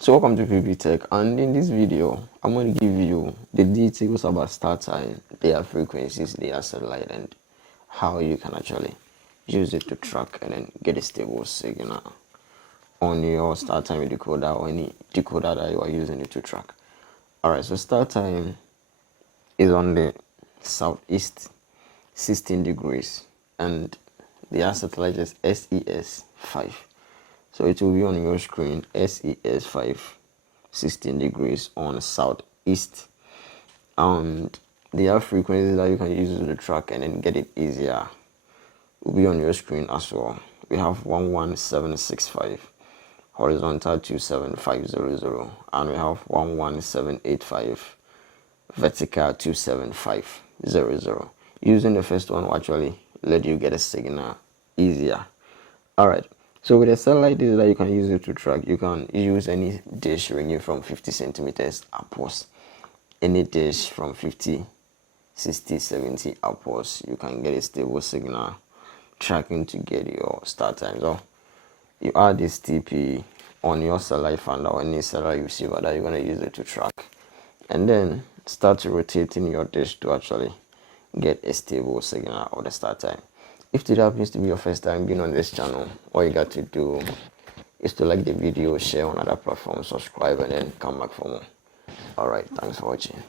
So welcome to Pbteck, and in this video I'm going to give you the details about start time, their frequencies, their satellite, and how you can actually use it to track and then get a stable signal on your start time decoder or any decoder that you are using it to track. Alright, so start time is on the southeast 16 degrees and the satellite is SES 5. So it will be on your screen SES 5 16 degrees on southeast, and the frequencies that you can use to track and then get it easier will be on your screen as well. We have 11765 horizontal 27500, and we have 11785 vertical 27500. Using the first one will actually let you get a signal easier. Alright, so with a satellite dish that you can use it to track, you can use any dish ranging from 50 centimeters upwards. Any dish from 50, 60, 70 upwards, you can get a stable signal tracking to get your start time. So you add this TP on your satellite finder or any satellite receiver that you're going to use it to track, and then start rotating your dish to actually get a stable signal of the start time. If today happens to be your first time being on this channel, all you got to do is to like the video, share on other platforms, subscribe, and then come back for more. Alright, thanks for watching.